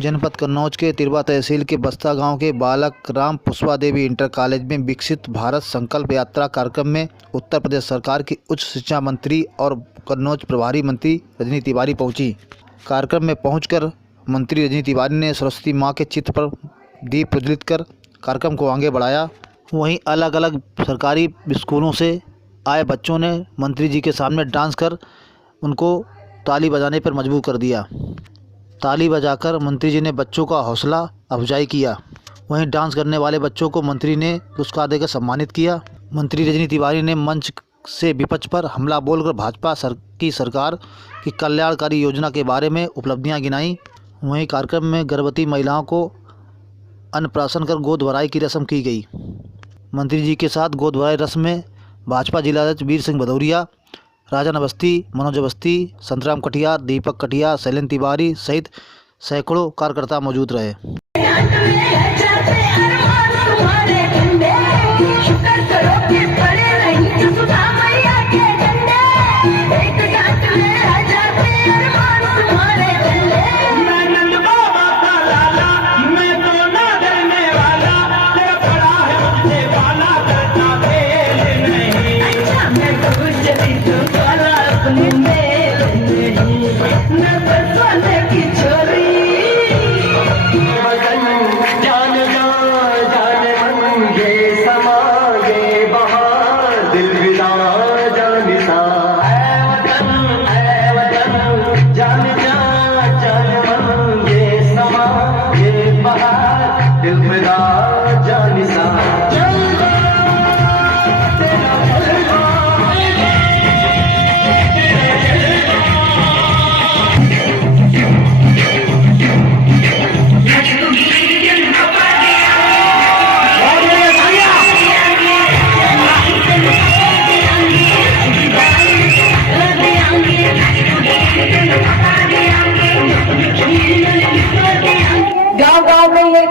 जनपद कन्नौज के तिरवा तहसील के बस्ता गांव के बालक राम पुष्पा देवी इंटर कॉलेज में विकसित भारत संकल्प यात्रा कार्यक्रम में उत्तर प्रदेश सरकार की उच्च शिक्षा मंत्री और कन्नौज प्रभारी मंत्री रजनी तिवारी पहुंची। कार्यक्रम में पहुंचकर मंत्री रजनी तिवारी ने सरस्वती मां के चित्र पर दीप प्रज्वलित कर कार्यक्रम को आगे बढ़ाया। वहीं अलग अलग सरकारी स्कूलों से आए बच्चों ने मंत्री जी के सामने डांस कर उनको ताली बजाने पर मजबूर कर दिया। ताली बजाकर मंत्री जी ने बच्चों का हौसला अफजाई किया। वहीं डांस करने वाले बच्चों को मंत्री ने पुरस्कार देकर सम्मानित किया। मंत्री रजनी तिवारी ने मंच से विपक्ष पर हमला बोलकर भाजपा की सरकार की कल्याणकारी योजना के बारे में उपलब्धियां गिनाई। वहीं कार्यक्रम में गर्भवती महिलाओं को अन्नप्राशन कर गोद भराई की रस्म की गई। मंत्री जी के साथ गोद भराई रस्म में भाजपा जिलाध्यक्ष वीर सिंह भदौरिया, राजन अवस्थी, मनोज अवस्थी, संतराम कटियार, दीपक कटियार, शैलेंद्र तिवारी सहित सैकड़ों कार्यकर्ता मौजूद रहे।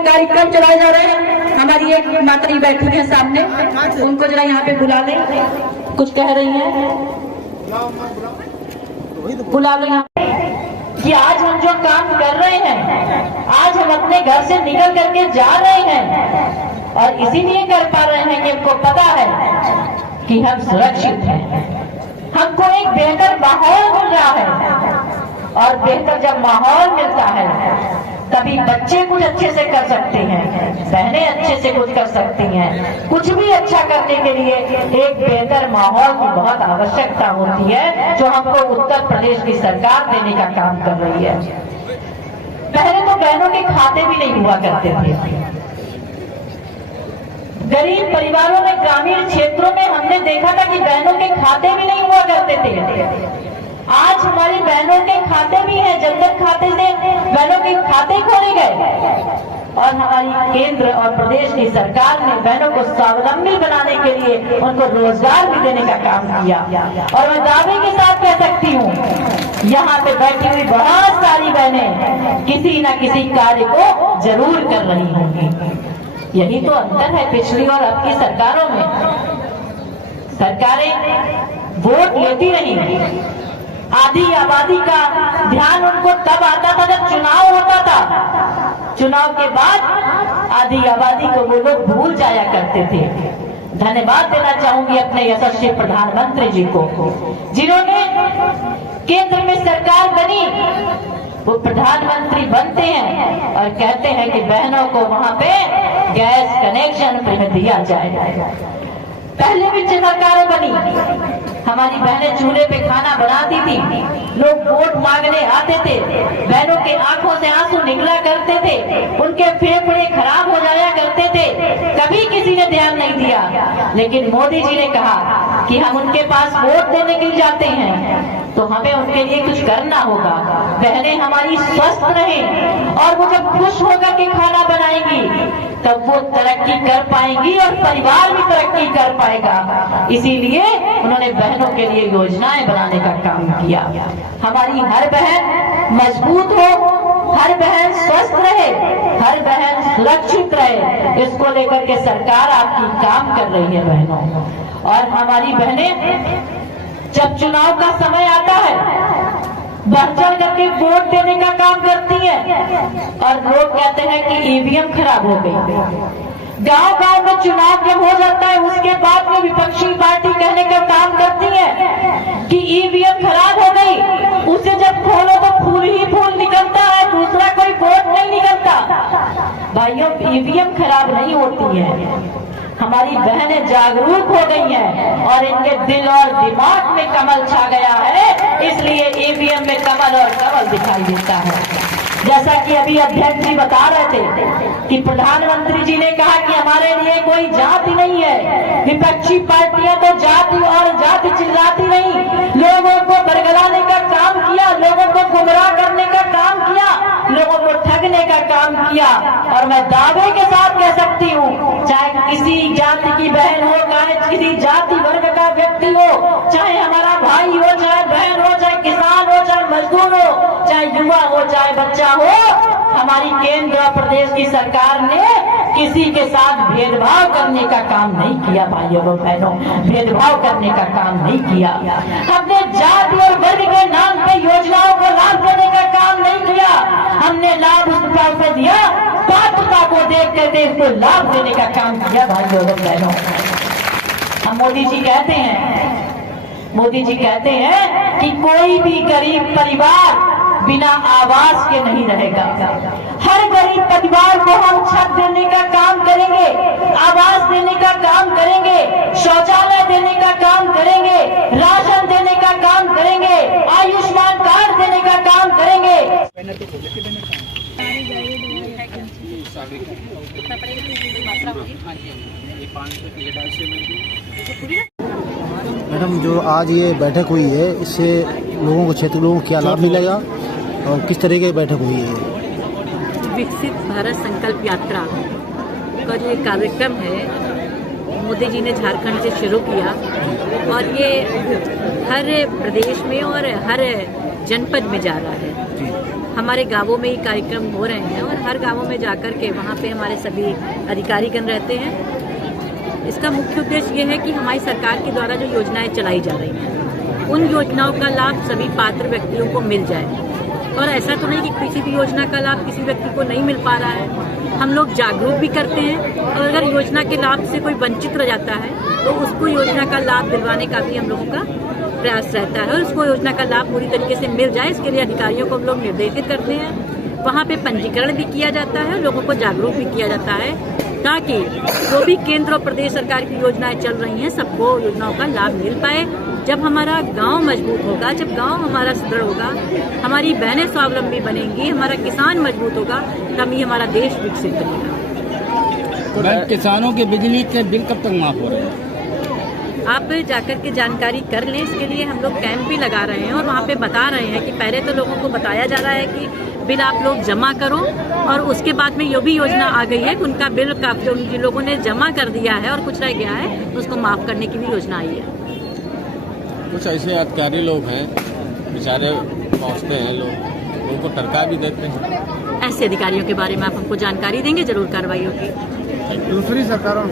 कार्यक्रम चलाए जा रहे हैं। हमारी एक मात्री बैठी है सामने, उनको जरा यहाँ पे बुला लें। कुछ कह रही है, बुला लो यहाँ कि आज हम जो काम कर रहे हैं, आज हम अपने घर से निकल करके जा रहे हैं और इसीलिए कर पा रहे हैं कि हमको पता है कि हम सुरक्षित हैं। हमको एक बेहतर माहौल मिल रहा है और बेहतर जब माहौल मिलता है तभी बच्चे कुछ अच्छे से कर सकते हैं, बहनें अच्छे से कुछ कर सकती हैं। कुछ भी अच्छा करने के लिए एक बेहतर माहौल की बहुत आवश्यकता होती है, जो हमको उत्तर प्रदेश की सरकार देने का काम कर रही है। पहले तो बहनों के खाते भी नहीं हुआ करते थे। गरीब परिवारों में, ग्रामीण क्षेत्रों में हमने देखा था कि बहनों के खाते भी नहीं हुआ करते थे। आज हमारी बहनों के खाते भी हैं। जनधन खाते से बहनों के खाते खोले गए और हमारी केंद्र और प्रदेश की सरकार ने बहनों को स्वावलंबी बनाने के लिए उनको रोजगार भी देने का काम किया। और मैं दावे के साथ कह सकती हूँ, यहाँ पे बैठी हुई बहुत सारी बहनें किसी न किसी कार्य को जरूर कर रही होंगी। यही तो अंतर है पिछली और अब की सरकारों में। सरकारें वोट लेती रही, आधी आबादी का ध्यान उनको तब आता था जब चुनाव होता था। चुनाव के बाद आधी आबादी को वो लोग भूल जाया करते थे। धन्यवाद देना चाहूंगी अपने यशस्वी प्रधानमंत्री जी को, जिन्होंने केंद्र में सरकार बनी, वो प्रधानमंत्री बनते हैं और कहते हैं कि बहनों को वहां पे गैस कनेक्शन दिया जाए। पहले भी सरकारें बनी, हमारी बहनें चूल्हे पे खाना बनाती थी, लोग वोट मांगने आते थे, बहनों के आंखों से आंसू निकला करते थे, उनके फेफड़े खराब हो जाया करते थे, कभी किसी ने ध्यान नहीं दिया। लेकिन मोदी जी ने कहा कि हम उनके पास वोट देने के लिए जाते हैं तो हमें उनके लिए कुछ करना होगा। बहनें हमारी स्वस्थ रहें और वो जब खुश होकर के खाना बनाएंगी तब वो तरक्की कर पाएंगी और परिवार भी तरक्की कर पाएगा। इसीलिए उन्होंने बहनों के लिए योजनाएं बनाने का काम किया। हमारी हर बहन मजबूत हो, हर बहन स्वस्थ रहे, हर बहन सुरक्षित रहे, इसको लेकर के सरकार आपकी काम कर रही है बहनों। और हमारी बहनें जब चुनाव का समय आता है, बढ़ चढ़ करके वोट देने का काम करती है और लोग कहते हैं कि ईवीएम खराब हो गई। गांव गांव में चुनाव जब हो जाता है उसके बाद में विपक्षी पार्टी कहने का काम करती है कि ईवीएम खराब हो गई, उसे जब खोलो तो फूल ही फूल निकलता है, दूसरा कोई वोट नहीं निकलता। भाइयों, ईवीएम खराब नहीं होती है, हमारी बहनें जागरूक हो गई हैं और इनके दिल और दिमाग में कमल छा गया है, इसलिए ईवीएम में कमल और कमल दिखाई देता है। जैसा कि अभी अध्यक्ष जी बता रहे थे कि प्रधानमंत्री जी ने कहा कि हमारे लिए कोई जाति नहीं है, विपक्षी पार्टियां तो जाति और जाति चिल्लाती नहीं, लोगों को बरगलाने का काम किया, लोगों को गुमराह करने का काम किया, लोगों को ठगने का काम किया। और मैं दावे के साथ कह सकती हूँ, चाहे किसी जाति की बहन हो, चाहे किसी जाति वर्ग का व्यक्ति हो, चाहे हमारा भाई हो, चाहे बहन हो, चाहे किसान हो, चाहे मजदूर हो, चाहे युवा हो, चाहे बच्चा हो, हमारी केंद्र और प्रदेश की सरकार ने किसी के साथ भेदभाव करने का काम नहीं किया। भाइयों और बहनों, भेदभाव करने का काम नहीं किया। हमने जाति और वर्ग के नाम पे योजनाओं को लाभ देने का काम नहीं किया, हमने लाभ उस प्रकार से दिया, पात्रता को देखते थे इसको लाभ देने का काम किया। भाइयों और बहनों, हम मोदी जी कहते हैं कि कोई भी गरीब परिवार बिना आवास के नहीं रहेगा। हर गरीब परिवार को हम छत देने का काम करेंगे, आवास देने का काम करेंगे, शौचालय देने का काम करेंगे, राशन देने का काम करेंगे, आयुष्मान कार्ड देने का काम करेंगे। मैडम, जो आज ये बैठक हुई है, इससे लोगों को, क्षेत्र लोगों को क्या लाभ मिलेगा और किस तरह की बैठक हुई है? विकसित भारत संकल्प यात्रा का जो एक कार्यक्रम है, मोदी जी ने झारखंड से शुरू किया और ये हर प्रदेश में और हर जनपद में जा रहा है। हमारे गांवों में ये कार्यक्रम हो रहे हैं और हर गांवों में जाकर के वहाँ पे हमारे सभी अधिकारीगण रहते हैं। इसका मुख्य उद्देश्य ये है कि हमारी सरकार के द्वारा जो योजनाएं चलाई जा रही हैं, उन योजनाओं का लाभ सभी पात्र व्यक्तियों को मिल जाए। और ऐसा तो नहीं कि किसी भी योजना का लाभ किसी व्यक्ति को नहीं मिल पा रहा है, हम लोग जागरूक भी करते हैं और अगर योजना के लाभ से कोई वंचित रह जाता है तो उसको योजना का लाभ दिलवाने का भी हम लोगों का प्रयास रहता है और उसको योजना का लाभ पूरी तरीके से मिल जाए, इसके लिए अधिकारियों को हम लोग निर्देशित करते हैं। वहाँ पे पंजीकरण भी किया जाता है, लोगों को जागरूक भी किया जाता है ताकि जो भी केंद्र और प्रदेश सरकार की योजनाएं चल रही हैं सबको योजनाओं का लाभ मिल पाए। जब हमारा गांव मजबूत होगा, जब गांव हमारा सुदृढ़ होगा, हमारी बहनें स्वावलंबी बनेंगी, हमारा किसान मजबूत होगा, तभी हमारा देश विकसित बनेगा। तो किसानों के बिजली के बिल कब तक माफ हो रहे हैं? आप जाकर के जानकारी कर लें, इसके लिए हम लोग कैंप भी लगा रहे हैं और वहाँ पे बता रहे हैं कि पहले तो लोगों को बताया जा रहा है कि बिल आप लोग जमा करो और उसके बाद में ये भी योजना आ गई है कि उनका बिल का जिन लोगों ने जमा कर दिया है और कुछ रह गया है उसको माफ करने की भी योजना आई है। कुछ ऐसे अधिकारी लोग हैं बेचारे पहुँचते हैं, लोग उनको टरका भी देते हैं। ऐसे अधिकारियों के बारे में आप हमको जानकारी देंगे, जरूर कार्रवाई होगी। दूसरी सरकारों